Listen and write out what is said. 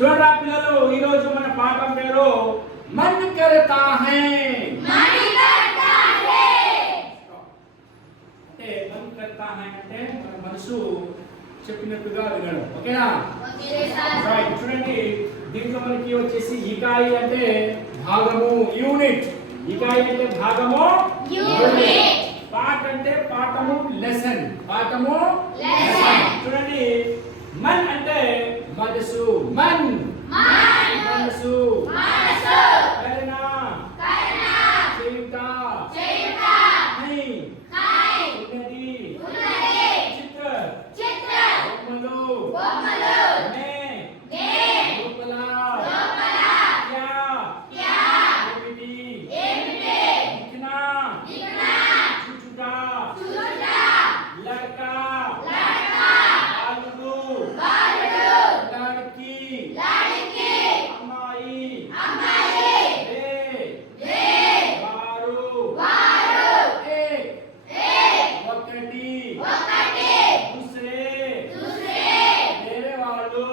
చూడరా పిల్లలు, ఈ రోజు మన పాఠం పేరు మన్ కర్తా హై. అంటే మన్ కర్తా హై అంటే మన మనసు చెప్పినట్టుగా వినడం. ఓకేనా? రైట్. చూడండి, దీంట్లో మనకి వచ్చేసి ఇకాయి అంటే భాగము, యూనిట్. ఇకాయి అంటే భాగము, యూనిట్. పాఠ అంటే పాఠము, లెసన్. పాఠము, లెసన్. చూడండి, మన్ అంటే మనసు, మన్ మనసు, కరుణ చేయుట, హై ఉన్నది, చిత్ర బొమ్మలు, మే లోపల, క్యా ఏమిటి, దిక్నా చూచుట, లడకా బాలుడు, లड़की अम्माई वे वारू एक वक्कटी दूसरे मेरे वालू